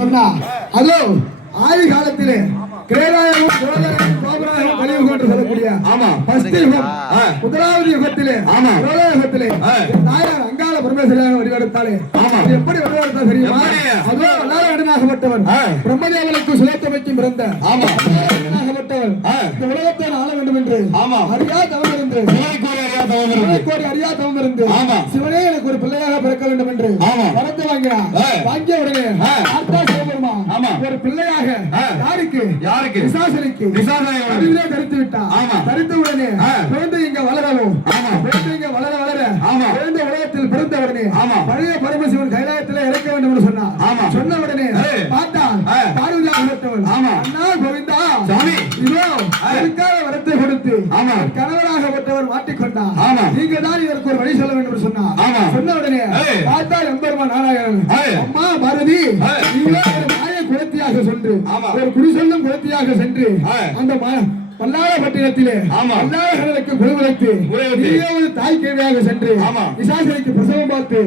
சொன்னா அதோ ஆதி காலத்திலே கேராயம் சோதரம் கோபுராயம் கலியுகம் என்று சொல்லக்கூடிய ஃபர்ஸ்ட் யுகம் முதலாவது யுகத்திலே யுகத்திலே தாயார் அங்காள பரமேஸ்வரியாக வடிவெடுத்தாலே எப்படி வடிவெடுத்தா தெரியுமா? அதோ அல்லாஹ்விடனாகப்பட்டவர் பிரம்மதேவனுக்கு சுலேத்தமைக்கும் பிறந்த அல்லாஹ்விடனாகப்பட்டவர் இந்த உலகத்தை ஆள வேண்டும் என்று அறியா தவம் இருந்து அறியா தவம் இருந்து சிவனே எனக்கு ஒரு பிள்ளையாக பிறக்க வேண்டும் என்று வரத்து வாங்கினார். வாங்கிய உடனே ஆர்த்தா சிவபெருமா ஒரு பிள்ளையாக யாருக்கு விசாசனுக்கு அறிவிலே தரித்து விட்டார். தரித்த உடனே குழந்தை இங்க வளரவும் குழந்தை இங்க வளர வளர குழந்தை உலகத்தில் பிறந்த உடனே பழைய பரமசிவன் கைலாயத்தில் இறக்க வேண்டும் என்று சொன்னார். சொன்ன உடனே பார்த்தான் பார்வதியாகப்பட்டவன் அண்ணா கோவிந்தா இதோ அதற்காக வரத்தை கொடுத்து கணவராகப்பட்டவர் மாட்டிக்கொண்டார். நீங்க தான் இதற்கு ஒரு வழி சொல்ல வேண்டும் என்று சொன்னார். சொன்ன உடனே பார்த்தா எம்பெருமான் நாராயணன் அம்மா பார்வதி நீங்களே மாய குலத்தியாக சென்று ஒரு குறி சொல்லும் குலத்தியாக சென்று அந்த பல்லாரப்பட்டினத்திலே பல்லாரர்களுக்கு குழுவிழைத்து தாய் கேள்வியாக சென்று விசாசனைக்கு பிரசவம் பார்த்து